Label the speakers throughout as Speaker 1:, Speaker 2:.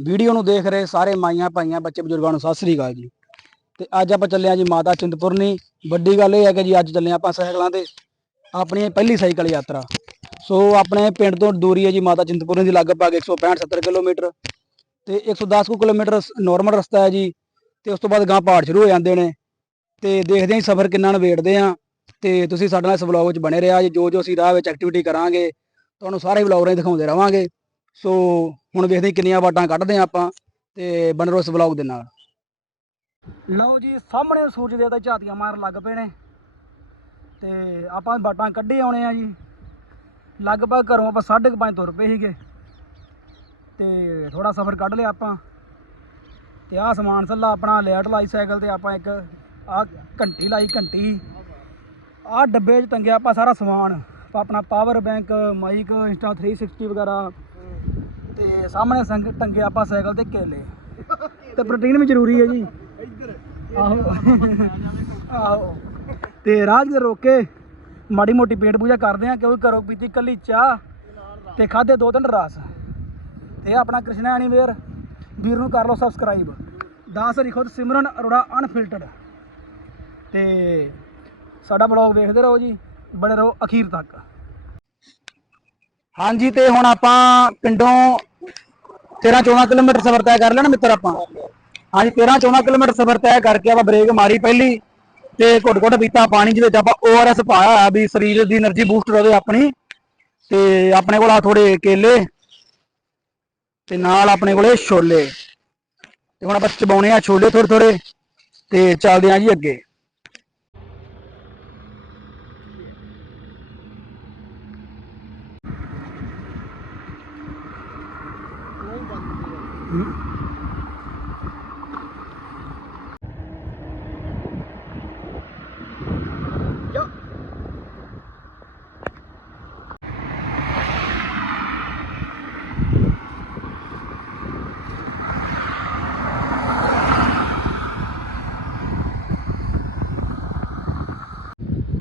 Speaker 1: Video ਨੂੰ ਦੇਖ ਰਹੇ ਸਾਰੇ ਮਾਈਆਂ, ਭਾਈਆਂ, ਬੱਚੇ, ਬਜ਼ੁਰਗਾਂ ਨੂੰ ਸਤਿ ਸ੍ਰੀ ਅਕਾਲ ਜੀ। ਤੇ ਅੱਜ ਆਪਾਂ ਚੱਲੇ ਆ ਜੀ ਮਾਤਾ ਚਿੰਤਪੁਰਨੀ। ਵੱਡੀ ਗੱਲ ਇਹ ਹੈ ਕਿ ਜੀ ਅੱਜ ਚੱਲੇ ਆਪਾਂ ਸਾਈਕਲਾਂ ਤੇ ਆਪਣੀ ਪਹਿਲੀ ਸਾਈਕਲ ਯਾਤਰਾ। ਸੋ ਆਪਣੇ ਪਿੰਡ ਤੋਂ ਦੂਰੀ ਹੈ ਜੀ ਮਾਤਾ ਚਿੰਤਪੁਰਨੀ ਦੀ, ਲਗਭਗ 165 70 ਕਿਲੋਮੀਟਰ। ਤੇ 110 ਕੁ ਕਿਲੋਮੀਟਰ ਨਾਰਮਲ ਰਸਤਾ ਹੈ ਜੀ। ਤੇ ਉਸ ਤੋਂ ਬਾਅਦ ਗਾਂ ਪਹਾੜ ਸ਼ੁਰੂ ਹੋ ਜਾਂਦੇ ਨੇ। ਤੇ ਦੇਖਦੇ ਆਂ ਸਫ਼ਰ ਕਿੰਨਾ ਨਵੇੜਦੇ ਆਂ ਤੇ ਤੁਸੀਂ ਸਾਡੇ ਨਾਲ ਇਸ ਵਲੌਗ ਵਿੱਚ ਬਣੇ ਰਿਹਾ, ਜੀ ਜੋ ਜੋ ਅਸੀਂ ਰਾਹ ਵਿੱਚ ਐਕਟੀਵਿਟੀ ਕਰਾਂਗੇ, ਤੁਹਾਨੂੰ ਸਾਰੇ ਵਲੌਗ ਰਾਹੀਂ ਦਿਖਾਉਂਦੇ ਰਵਾਂਗੇ। ਸੋ ਹੁਣ ਵੇਖਦੇ ਹਾਂ ਕਿੰਨੀਆਂ ਵਾਟਾਂ ਕੱਢਦੇ ਆ ਆਪਾਂ ਤੇ ਬਣ ਰਹੋ ਇਸ ਵਲੌਗ ਦੇ ਨਾਲ। ਲਓ ਜੀ, ਸਾਹਮਣੇ ਸੂਰਜ ਦੇਵਤਾ ਝਾਤੀਆਂ ਮਾਰਨ ਲੱਗ ਪਏ ਨੇ। ਤੇ ਆਪਾਂ ਵਾਟਾਂ ਕੱਢੇ ਆਉਣੇ ਆ ਜੀ। ਲਗਭਗ ਘਰੋਂ ਆਪਾਂ 5:30 ਤੁਰ ਪਏ ਸੀਗੇ। ਤੇ ਥੋੜਾ ਸਫ਼ਰ ਕੱਢ ਲਿਆ ਆਪਾਂ। ਤੇ ਆਹ ਸਮਾਨ ਸੱਲਾ ਆਪਣਾ ਲੈਟ ਲਾਈ ਸਾਈਕਲ ਤੇ ਆਪਾਂ ਇੱਕ, ਆਹ ਘੰਟੀ ਲਾਈ ਘੰਟੀ। ਆਹ ਡੱਬੇ 'ਚ ਟੰਗਿਆ ਆਪਾਂ ਸਾਰਾ ਸਮਾਨ। ਆਪਾਂ ਆਪਣਾ ਪਾਵਰ ਬੈਂਕ ਮਾਈਕ ਇੰਸਟਾ 360 ਵਗੈਰਾ। ਤੇ ਸਾਹਮਣੇ ਸੰਗ ਟੰਗਿਆ ਆਪਾਂ ਸਾਈਕਲ ਤੇ ਕੇਲੇ। ਤੇ ਪ੍ਰੋਟੀਨ ਵੀ ਜ਼ਰੂਰੀ ਹੈ ਜੀ। ਆਹੋ। ਆਹੋ। ਤੇ ਰਾਜ ਦੇ ਰੋਕ ਮਾੜੀ ਮੋਟੀ ਪੇਟ ਪੂਜਾ ਕਰਦੇ ਆ ਕਿਉਂਕਿ ਘਰੋਂ ਪੀਤੀ ਕੱਲੀ ਚਾਹ ਤੇ ਖਾਦੇ ਦੋ ਤਿੰਨ ਰਸ। ਤੇ ਆਪਣਾ ਕ੍ਰਿਸ਼ਨਾ ਐਨੀਵੇਅਰ ਵੀਰ ਨੂੰ ਕਰ ਲਓ ਸਬਸਕ੍ਰਾਈਬ ਦਾਸ ਹਰੀ ਸਿਮਰਨ ਅਰੋੜਾ ਅਨਫਿਲਟਰਡ ਤੇ ਸਾਡਾ ਬਲੌਗ ਦੇਖਦੇ ਰਹੋ ਜੀ। ਬਣੇ ਰਹੋ ਅਖੀਰ ਤੱਕ। ਹਾਂਜੀ, ਤੇ ਹੁਣ ਆਪਾਂ ਪਿੰਡੋਂ 13-14 ਕਿਲੋਮੀਟਰ ਸਫ਼ਰ ਤੈਅ ਕਰ ਲੈਣਾ ਮਿੱਤਰ ਆਪਾਂ। ਹਾਂਜੀ 13-14 ਕਿਲੋਮੀਟਰ ਸਫ਼ਰ ਤੈਅ ਕਰਕੇ ਆਪਾਂ ਬ੍ਰੇਕ ਮਾਰੀ ਪਹਿਲੀ, ਤੇ ਘੁੱਟ ਘੁੱਟ ਪੀਤਾ ਪਾਣੀ, ਜਿਹਦੇ ਵਿੱਚ ਆਪਾਂ ਓਆਰਐਸ ਪਾਇਆ ਹੋਇਆ ਵੀ ਸਰੀਰ ਦੀ એનર્ਜੀ ਬੂਸਟ ਰਹੇ ਆਪਣੀ। ਤੇ ਆਪਣੇ ਕੋਲ ਆ ਥੋੜੇ ਕੇਲੇ, ਤੇ ਨਾਲ ਆਪਣੇ ਕੋਲੇ ਛੋਲੇ। ਤੇ ਹੁਣ ਆਪਾਂ ਚਬਾਉਣੇ ਆ ਛੋਲੇ ਥੋੜੇ ਥੋੜੇ ਤੇ ਚੱਲਦੇ ਆ ਜੀ ਅੱਗੇ। ਤੇ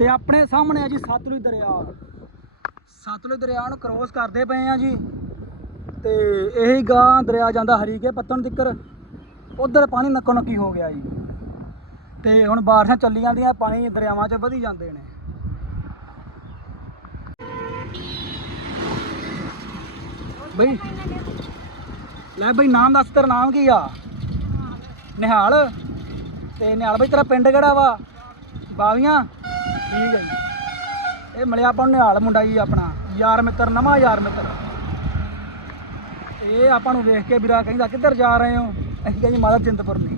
Speaker 1: ਆਪਣੇ ਸਾਹਮਣੇ ਆ ਜੀ ਸਤਲੁਜ ਦਰਿਆ। ਸਤਲੁਜ ਦਰਿਆ ਨੂੰ ਕ੍ਰੋਸ ਕਰਦੇ ਪਏ ਆ ਜੀ। ਤੇ ਇਹੀ ਗਾਂ ਦਰਿਆ ਜਾਂਦਾ ਹਰੀਕੇ ਪੱਤਣ ਤਿੱਕਰ। ਉਧਰ ਪਾਣੀ ਨੱਕੋ ਨੱਕੀ ਹੋ ਗਿਆ ਜੀ। ਤੇ ਹੁਣ ਬਾਰਿਸ਼ਾਂ ਚੱਲੀ ਜਾਂਦੀਆਂ ਪਾਣੀ ਦਰਿਆਵਾਂ 'ਚ ਵਧੀ ਜਾਂਦੇ ਨੇ। ਬਈ, ਲੈ ਬਈ, ਨਾਮ ਦੱਸ, ਤੇਰਾ ਨਾਮ ਕੀ ਆ? ਨਿਹਾਲ। ਤੇ ਨਿਹਾਲ ਬਈ, ਤੇਰਾ ਪਿੰਡ ਕਿਹੜਾ ਵਾ? ਬਾਵੀਆਂ? ਠੀਕ ਹੈ ਜੀ। ਇਹ ਮਿਲਿਆ ਆਪਾਂ ਨੂੰ ਨਿਹਾਲ ਮੁੰਡਾ ਜੀ ਆਪਣਾ। ਯਾਰ ਮਿੱਤਰ, ਨਵਾਂ ਯਾਰ ਮਿੱਤਰ। ਇਹ ਆਪਾਂ ਨੂੰ ਵੇਖ ਕੇ ਵੀਰਾ ਕਹਿੰਦਾ ਕਿੱਧਰ ਜਾ ਰਹੇ ਹੋ? ਅਸੀਂ ਕਿਹਾ ਜੀ ਮਾਤਾ ਚਿੰਤਪੁਰਨੀ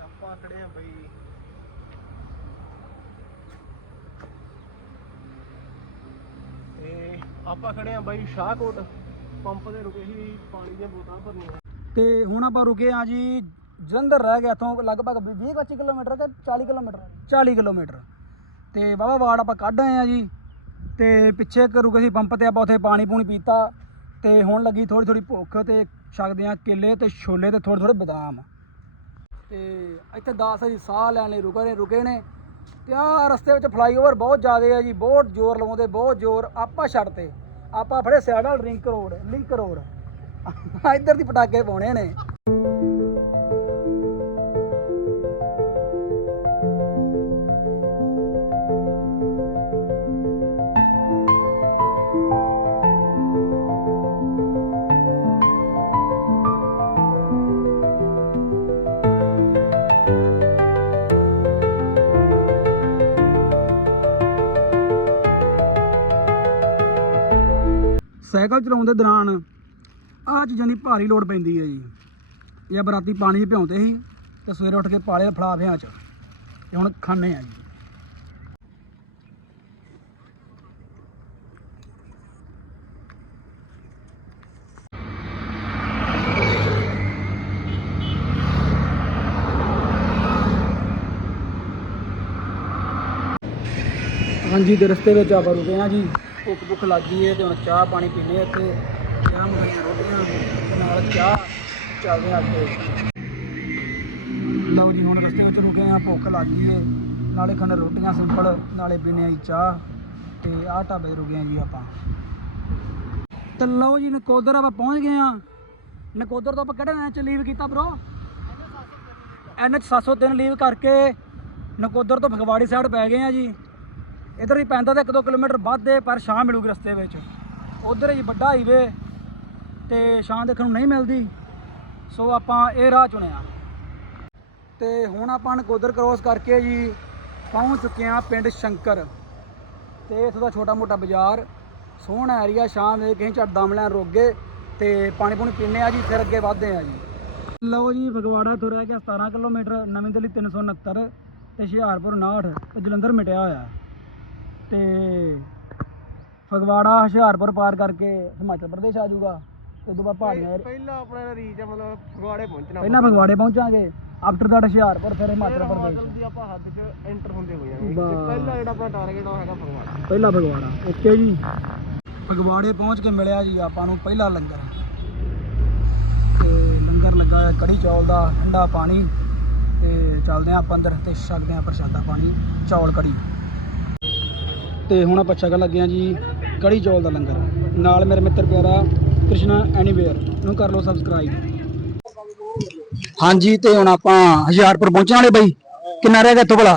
Speaker 2: ਆਪਾਂ ਖੜੇ ਆ ਬਈ। ਤੇ ਆਪਾਂ ਖੜੇ ਆ ਬਾਈ ਸ਼ਾਹਕੋਟ। ਪੰਪ ਦੇ ਰੁਕੇ ਸੀ ਪਾਣੀ ਦੀਆਂ ਬੋਤਲਾਂ ਭਰਨੀਆਂ।
Speaker 1: ਤੇ ਹੁਣ ਆਪਾਂ ਰੁਕੇ ਆ ਜੀ ਜਲੰਧਰ ਰਹਿ ਗਿਆ ਇੱਥੋਂ ਲਗਭਗ 20 25 ਕਿਲੋਮੀਟਰ ਤੇ 40 ਕਿਲੋਮੀਟਰ। 40 ਕਿਲੋਮੀਟਰ। ਤੇ ਵਾਹਵਾ ਵਾਰਡ ਆਪਾਂ ਕੱਢ ਆਏ ਆ ਜੀ। ਤੇ ਪਿੱਛੇ ਇੱਕ ਰੁਕੇ ਸੀ ਪੰਪ ਤੇ, ਆਪਾਂ ਉੱਥੇ ਪਾਣੀ ਪੂਣੀ ਪੀਤਾ ਤੇ ਹੁਣ ਲੱਗੀ ਥੋੜੀ ਥੋੜੀ ਭੁੱਖ ਤੇ ਛਕਦੇ ਆ ਕੇਲੇ ਤੇ ਛੋਲੇ ਤੇ ਥੋੜੇ ਥੋੜੇ ਬਦਾਮ। ਤੇ ਇੱਥੇ 10 ਜੀ ਸਾਹ ਲੈਣ ਲਈ ਰੁਕੇ ਨੇ ਰੁਕੇ ਨੇ। ਤੇ ਆ ਰਸਤੇ ਵਿੱਚ ਫਲਾਈਓਵਰ ਬਹੁਤ ਜ਼ਿਆਦਾ ਆ ਜੀ, ਬਹੁਤ ਜ਼ੋਰ ਲਾਉਂਦੇ, ਬਹੁਤ ਜ਼ੋਰ। ਆਪਾਂ ਛੱਡਤੇ ਆਪਾਂ ਫੜੇ ਸਾਈਡ ਨਾਲ ਰਿੰਕ ਰੋਡ ਲਿੰਕ ਰੋਡ ਇੱਧਰ ਦੀ ਪਟਾਕੇ ਪਾਉਣੇ ਨੇ। ਸਾਈਕਲ ਚਲਾਉਂਦੇ ਦੌਰਾਨ ਆਹ ਚੀਜ਼ਾਂ ਦੀ ਭਾਰੀ ਲੋੜ ਪੈਂਦੀ ਹੈ ਜੀ। ਇਹ ਬਰਾਤੀ ਪਾਣੀ ਭਿਉਂਦੇ ਸੀ ਤੇ ਸਵੇਰੇ ਉੱਠ ਕੇ ਪਾਲੇ ਫਲਾ ਵਿਆਂ 'ਚ ਤੇ ਹੁਣ ਖਾਣੇ ਆ ਜੀ। ਹਾਂਜੀ, ਤੇ ਰਸਤੇ ਵਿੱਚ ਆਪਾਂ ਰੁਕੇ ਆ ਜੀ। ਭੁੱਖ ਭੁੱਖ ਲੱਗ ਗਈ ਹੈ ਤੇ ਹੁਣ ਚਾਹ ਪਾਣੀ ਪੀਨੇ ਆ ਇੱਥੇ। ਚਾਹ ਮੰਗਾਈਆਂ ਰੋਟੀਆਂ ਤੇ ਨਾਲ ਚਾਹ ਚੱਲਦੇ ਆ ਅੱਗੇ। ਲਓ ਜੀ ਹੁਣ ਰਸਤੇ ਵਿੱਚ ਰੁਕੇ ਆ ਭੁੱਖ ਲੱਗ ਹੈ। ਨਾਲੇ ਖਾਣੇ ਰੋਟੀਆਂ ਸਿੰਪਲ ਨਾਲੇ ਪੀਨੇ ਆ ਜੀ ਚਾਹ ਤੇ ਆਹ ਢਾਬੇ ਰੁਕੇ ਆ ਜੀ ਆਪਾਂ। ਤੇ ਲਓ ਜੀ ਨਕੋਦਰ ਆਪਾਂ ਪਹੁੰਚ ਗਏ ਆ। ਨਕੋਦਰ ਤੋਂ ਆਪਾਂ ਕਿਹੜੇ ਲਾਈਨ ਚ ਲੀਵ ਕੀਤਾ ਬ్రో NH 703 ਲੀਵ ਕਰਕੇ ਨਕੋਦਰ ਤੋਂ ਫਗਵਾੜੀ ਸਾਈਡ ਪੈ ਗਏ ਆ ਜੀ। ਇਧਰ ਹੀ ਪੈਂਦਾ ਤਾਂ 1-2 ਕਿਲੋਮੀਟਰ ਵੱਧ ਹੈ ਪਰ ਛਾਂ ਮਿਲੂਗੀ ਰਸਤੇ ਵਿੱਚ। ਉਧਰ ਜੀ ਵੱਡਾ ਹਾਈਵੇ ਤੇ ਛਾਂ ਦੇਖਣ ਨੂੰ ਨਹੀਂ ਮਿਲਦੀ। ਸੋ ਆਪਾਂ ਇਹ ਰਾਹ ਚੁਣਿਆ। ਤੇ ਹੁਣ ਆਪਾਂ ਨਕੋਦਰ ਕ੍ਰੋਸ ਕਰਕੇ ਜੀ ਪਹੁੰਚ ਚੁੱਕੇ ਆ ਪਿੰਡ ਸ਼ੰਕਰ। ਤੇ ਇੱਥੋਂ ਦਾ ਛੋਟਾ ਮੋਟਾ ਬਾਜ਼ਾਰ, ਸੋਹਣਾ ਏਰੀਆ ਸ਼ਾਮ ਦੇ ਕਹੀਂ ਝੱਟ ਦਮ ਲੈਣ ਰੁਕ ਗਏ ਤੇ ਪਾਣੀ ਪੂਣੀ ਪੀਨੇ ਆ ਜੀ, ਫਿਰ ਅੱਗੇ ਵਧਦੇ ਆ ਜੀ। ਲਓ ਜੀ, ਫਗਵਾੜਾ ਤੋਂ ਰਹਿ ਗਿਆ 17 ਕਿਲੋਮੀਟਰ, ਨਵੀਂ ਦਿੱਲੀ 369 ਤੇ ਹੁਸ਼ਿਆਰਪੁਰ 59 ਤੇ ਜਲੰਧਰ ਮਿਟਿਆ ਹੋਇਆ। ਤੇ ਫਗਵਾੜਾ ਹੁਸ਼ਿਆਰਪੁਰ ਪਾਰ ਕਰਕੇ ਹਿਮਾਚਲ ਪ੍ਰਦੇਸ਼ ਆ ਜਾਊਗਾ। ਤੇ ਉਦੋਂ ਬਾਅਦ ਪਹਾੜੀਆਂ
Speaker 2: ਪਹਿਲਾਂ ਆਪਣਾ ਰੀਚ ਆ ਮਤਲਬ ਫਗਵਾੜੇ ਪਹੁੰਚਣਾ
Speaker 1: ਪਹਿਲਾਂ ਫਗਵਾੜੇ ਪਹੁੰਚਾਂਗੇ। ਆਫਟਰ ਦੈਟ ਹੁਸ਼ਿਆਰਪੁਰ ਫਿਰ ਹਿਮਾਚਲ ਪ੍ਰਦੇਸ਼।
Speaker 2: ਹਿਮਾਚਲ ਦੀ ਆਪਾਂ ਹੱਦ 'ਚ ਐਂਟਰ ਹੁੰਦੇ ਹੋ ਜਾਵਾਂਗੇ
Speaker 1: ਬਸ।
Speaker 2: ਤੇ ਪਹਿਲਾ ਜਿਹੜਾ ਆਪਣਾ ਟਾਰਗੇਟ ਉਹ ਹੈਗਾ ਫਗਵਾੜਾ।
Speaker 1: ਪਹਿਲਾ ਫਗਵਾੜਾ। ਓਕੇ ਜੀ। ਫਗਵਾੜੇ ਪਹੁੰਚ ਕੇ ਮਿਲਿਆ ਜੀ ਆਪਾਂ ਨੂੰ ਪਹਿਲਾ ਲੰਗਰ। ਤੇ ਲੰਗਰ ਲੱਗਾ ਕੜੀ ਚੌਲ ਦਾ ਠੰਡਾ ਪਾਣੀ। ਤੇ ਚੱਲਦੇ ਆ ਆਪਾਂ ਅੰਦਰ ਤੇ ਛਕਦੇ ਆ ਪ੍ਰਸ਼ਾਦਾ ਪਾਣੀ ਚੌਲ ਕੜੀ। ਤੇ ਹੁਣ ਆਪਾਂ ਛਕਣ ਲੱਗੇ ਆ ਜੀ ਕੜੀ ਚੌਲ ਦਾ ਲੰਗਰ। ਨਾਲ ਮੇਰੇ ਮਿੱਤਰ ਪਿਆਰਾ ਕ੍ਰਿਸ਼ਨਾ ਐਨੀਵੇਅਰ ਨੂੰ ਕਰ ਲਓ ਸਬਸਕ੍ਰਾਈਬ। ਹਾਂਜੀ, ਤੇ ਹੁਣ ਆਪਾਂ ਹੁਸ਼ਿਆਰਪੁਰ ਪਹੁੰਚਣ ਵਾਲੇ ਬਾਈ। ਕਿੰਨਾ ਰਹਿ ਗਿਆ ਇੱਥੋਂ ਭਲਾ?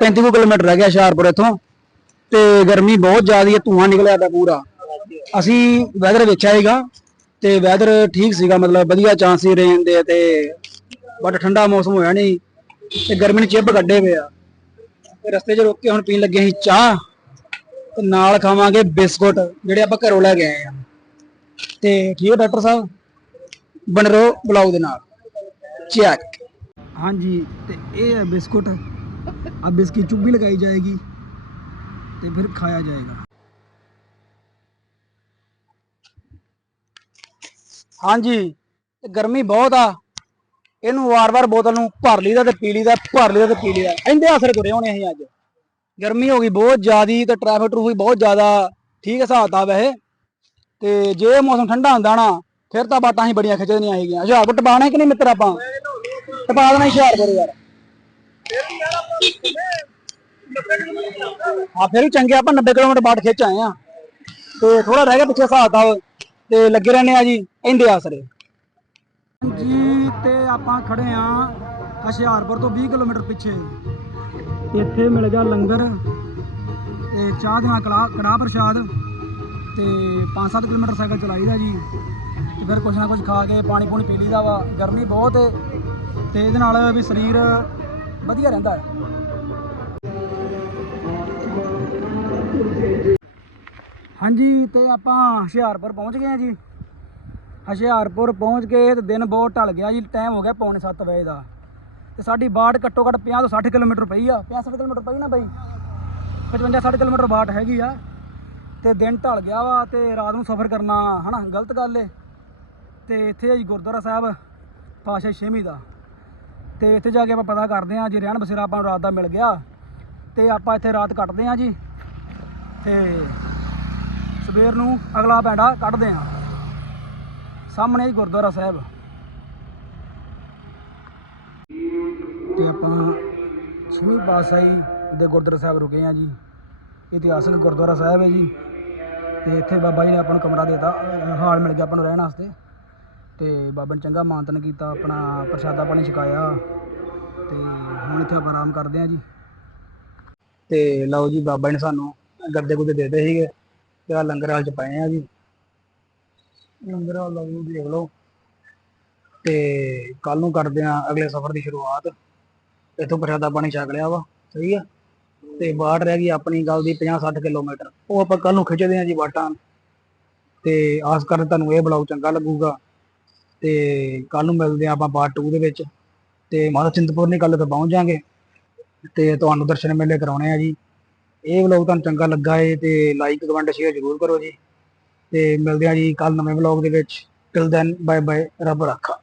Speaker 1: 35 ਕੁ ਕਿਲੋਮੀਟਰ ਰਹਿ ਗਿਆ ਹੁਸ਼ਿਆਰਪੁਰ ਇੱਥੋਂ। ਤੇ ਗਰਮੀ ਬਹੁਤ ਜ਼ਿਆਦੀ ਹੈ, ਧੂਆਂ ਨਿਕਲਿਆ ਦਾ ਪੂਰਾ। ਅਸੀਂ ਵੈਦਰ ਵੇਖਿਆ ਸੀਗਾ ਤੇ ਵੈਦਰ ਠੀਕ ਸੀਗਾ, ਮਤਲਬ ਵਧੀਆ ਚਾਂਸ ਸੀ ਰੇਨ ਦੇ ਤੇ ਬਟ ਠੰਡਾ ਮੌਸਮ ਹੋਇਆ ਨਹੀਂ। ਤੇ ਗਰਮੀ ਨੇ ਚਿੱਬ ਕੱਢੇ ਪਏ ਆ। ਤੇ ਰਸਤੇ 'ਚ ਰੁਕ ਕੇ ਹੁਣ ਪੀਣ ਲੱਗੇ ਸੀ ਚਾਹ। ਤੇ ਨਾਲ ਖਾਵਾਂਗੇ ਬਿਸਕੁਟ ਜਿਹੜੇ ਆਪਾਂ ਘਰੋਂ ਲੈ ਕੇ ਆਏ ਆ। ਤੇ ਠੀਕ ਹੈ ਡਾਕਟਰ ਸਾਹਿਬ? ਬਣ ਰਹੋ ਬੁਲਾਓ ਦੇ ਨਾਲ। ਚੈੱਕ ਹਾਂਜੀ ਤੇ ਇਹ ਹੈ ਬਿਸਕੁਟ। ਆ ਬਿਸਕੀ ਚੁੱਭੀ ਲਗਾਈ ਜਾਏਗੀ ਤੇ ਫਿਰ ਖਾਇਆ ਜਾਏਗਾ। ਹਾਂਜੀ ਤੇ ਗਰਮੀ ਬਹੁਤ ਆ। ਇਹਨੂੰ ਵਾਰ-ਵਾਰ ਬੋਤਲ ਨੂੰ ਭਰ ਲਈਦਾ ਤੇ ਪੀ ਲਈਦਾ ਭਰ ਲਈਦਾ ਤੇ ਪੀ ਲਈਦਾ। ਇਹਦੇ ਅਸਰ ਤੁਰੇ ਹੋਣੇ ਅਸੀਂ ਅੱਜ। ਗਰਮੀ ਹੋ ਗਈ ਬਹੁਤ ਜ਼ਿਆਦੀ ਤੇ ਟ੍ਰੈਫਿਕ ਟਰੂਫਿਕ ਬਹੁਤ ਜ਼ਿਆਦਾ, ਠੀਕ ਹਿਸਾਬ ਤਾਂ ਵੈਸੇ ਤੇ ਜੇ ਮੌਸਮ ਠੰਡਾ ਹੁੰਦਾ ਨਾ, ਫਿਰ ਤਾਂ ਬਾਤਾਂ ਹੀ ਬੜੀਆਂ ਖਿੱਚਦੀਆਂ ਹੈਗੀਆਂ। ਹੁਸ਼ਿਆਰਪੁਰ ਟਪਾਣਾ ਕਿ ਨਹੀਂ ਮਿੱਤਰ ਆਪਾਂ? ਟਪਾ ਦੇਣਾ ਹੁਸ਼ਿਆਰਪੁਰ ਯਾਰ। ਆ ਫਿਰ ਵੀ ਚੰਗੇ, ਆਪਾਂ 90 ਕਿਲੋਮੀਟਰ ਬਾਅਦ ਖਿੱਚ ਆਏ ਆ ਤੇ ਥੋੜਾ ਰਹਿ ਗਿਆ ਪਿੱਛੇ ਹਿਸਾਬ ਤਾਂ ਤੇ ਲੱਗੇ ਰਹਿੰਦੇ ਆ ਜੀ ਇਹਦੇ ਆਸਰੇ ਜੀ, ਤੇ ਆਪਾਂ ਖੜੇ ਆ ਹੁਸ਼ਿਆਰਪੁਰ ਤੋਂ 20 ਕਿਲੋਮੀਟਰ ਪਿੱਛੇ। ਇੱਥੇ ਮਿਲ ਗਿਆ ਲੰਗਰ ਤੇ ਚਾਹ ਦੇ ਨਾਲ ਕੜਾ ਕੜਾਹ ਪ੍ਰਸ਼ਾਦ ਤੇ 5-7 ਕਿਲੋਮੀਟਰ ਸਾਈਕਲ ਚਲਾਈਦਾ ਜੀ। ਤੇ ਫਿਰ ਕੁਛ ਨਾ ਕੁਛ ਖਾ ਕੇ ਪਾਣੀ ਪੂਣੀ ਪੀ ਲਈਦਾ ਵਾ, ਗਰਮੀ ਬਹੁਤ ਹੈ ਤੇ ਇਹਦੇ ਨਾਲ ਵੀ ਸਰੀਰ ਵਧੀਆ ਰਹਿੰਦਾ ਹੈ। ਹਾਂਜੀ, ਤੇ ਆਪਾਂ ਹੁਸ਼ਿਆਰਪੁਰ ਪਹੁੰਚ ਗਏ ਆ ਜੀ। ਹੁਸ਼ਿਆਰਪੁਰ ਪਹੁੰਚ ਕੇ ਤੇ ਦਿਨ ਬਹੁਤ ਢਲ ਗਿਆ ਜੀ ਟਾਈਮ ਹੋ ਗਿਆ ਪੌਣੇ 7 ਵਜੇ ਦਾ। ਤੇ ਸਾਡੀ ਬਾੜ ਘੱਟੋ ਘੱਟ 50 ਤੋਂ 60 ਕਿਲੋਮੀਟਰ ਪਈ ਆ। 50 ਕਿਲੋਮੀਟਰ ਪਈ ਨਾ ਬਈ? 55 60 ਕਿਲੋਮੀਟਰ ਬਾਟ ਹੈਗੀ ਆ। ਤੇ ਦਿਨ ਢਲ ਗਿਆ ਵਾ ਤੇ ਰਾਤ ਨੂੰ ਸਫ਼ਰ ਕਰਨਾ ਹਨਾ, ਗਲਤ ਗੱਲ ਏ। ਤੇ ਇੱਥੇ ਆ ਜੀ ਗੁਰਦੁਆਰਾ ਸਾਹਿਬ ਪਾਸ਼ਾ ਛੇਵੀਂ ਦਾ। ਤੇ ਇੱਥੇ ਜਾ ਕੇ ਆਪਾਂ ਪਤਾ ਕਰਦੇ ਆ, ਜੇ ਰਹਿਣ ਬਸੇਰਾ ਆਪਾਂ ਨੂੰ ਰਾਤ ਦਾ ਮਿਲ ਗਿਆ। ਤੇ ਆਪਾਂ ਇੱਥੇ ਰਾਤ ਕੱਟਦੇ ਆ ਜੀ। ਤੇ ਸਵੇਰ ਨੂੰ ਅਗਲਾ ਪੈਂਡਾ ਕੱਢਦੇ ਆ। ਸਾਹਮਣੇ ਹੀ ਗੁਰਦੁਆਰਾ ਸਾਹਿਬ। ਤੇ ਆਪਾਂ ਛੇਵੀਂ ਪਾਤਸ਼ਾਹੀ ਦੇ ਗੁਰਦੁਆਰਾ ਸਾਹਿਬ ਰੁਕੇ ਆ ਜੀ। ਇਤਿਹਾਸਕ ਗੁਰਦੁਆਰਾ ਸਾਹਿਬ ਹੈ ਜੀ। ਤੇ ਇੱਥੇ ਬਾਬਾ ਜੀ ਨੇ ਆਪਾਂ ਨੂੰ ਕਮਰਾ ਦੇਤਾ, ਹਾਲ ਮਿਲ ਗਿਆ ਆਪਾਂ ਨੂੰ ਰਹਿਣ ਵਾਸਤੇ। ਤੇ ਬਾਬਾ ਨੇ ਚੰਗਾ ਮਾਨਤਨ ਕੀਤਾ, ਆਪਣਾ ਪ੍ਰਸ਼ਾਦਾ ਪਾਣੀ ਛਕਾਇਆ। ਤੇ ਹੁਣ ਇੱਥੇ ਆਪਾਂ ਆਰਾਮ ਕਰਦੇ ਆ ਜੀ। ਤੇ ਲਓ ਜੀ, ਬਾਬਾ ਨੇ ਸਾਨੂੰ ਗੱਦੇ ਗੁੱਦੇ ਦੇ ਦਿੱਤੇ ਸੀਗੇ। ਤੇ ਆ ਲੰਗਰ ਹਾਲ ਚ ਪਏ ਆ ਜੀ। ਲੰਗਰ ਹਾਲ ਦਾ ਦੇਖ ਲਓ। ਤੇ ਕੱਲ ਨੂੰ ਕਰਦੇ ਆ ਅਗਲੇ ਸਫ਼ਰ ਦੀ ਸ਼ੁਰੂਆਤ। ਇੱਥੋਂ ਪ੍ਰਸ਼ਾਦਾ ਪਾਣੀ ਛਕ ਲਿਆ ਵਾ, ਸਹੀ ਆ। ਤੇ ਬਾੜ ਰਹਿ ਗਈ ਆਪਣੀ ਗੱਲ ਦੀ 50 60 ਕਿਲੋਮੀਟਰ। ਉਹ ਆਪਾਂ ਕੱਲ ਨੂੰ ਖਿੱਚਦੇ ਆ ਜੀ ਬਾਟਾਂ ਤੇ ਆਸ ਕਰਦੇ ਤੁਹਾਨੂੰ ਇਹ ਬਲੌਗ ਚੰਗਾ ਲੱਗੂਗਾ। ਤੇ ਕੱਲ ਨੂੰ ਮਿਲਦੇ ਆ ਆਪਾਂ ਪਾਰਟ 2 ਦੇ ਵਿੱਚ। ਤੇ ਮਾਤਾ ਚਿੰਤਪੁਰਨੀ ਕੱਲ ਤੋਂ ਪਹੁੰਚ ਜਾਾਂਗੇ ਤੇ ਤੁਹਾਨੂੰ ਦਰਸ਼ਨ ਮੇਲੇ ਕਰਾਉਣੇ ਆ ਜੀ। ਇਹ ਵਲੌਗ ਤੁਹਾਨੂੰ ਚੰਗਾ ਲੱਗਾ ਏ ਤੇ ਲਾਈਕ ਕਮੈਂਟ ਸ਼ੇਅਰ ਜ਼ਰੂਰ ਕਰੋ ਜੀ। ਤੇ ਮਿਲਦੇ ਆ ਜੀ ਕੱਲ ਨਵੇਂ ਵਲੌਗ ਦੇ ਵਿੱਚ। ਟਿਲ ਦੈਨ ਬਾਏ ਬਾਏ ਰੱਬ ਰੱਖਾ।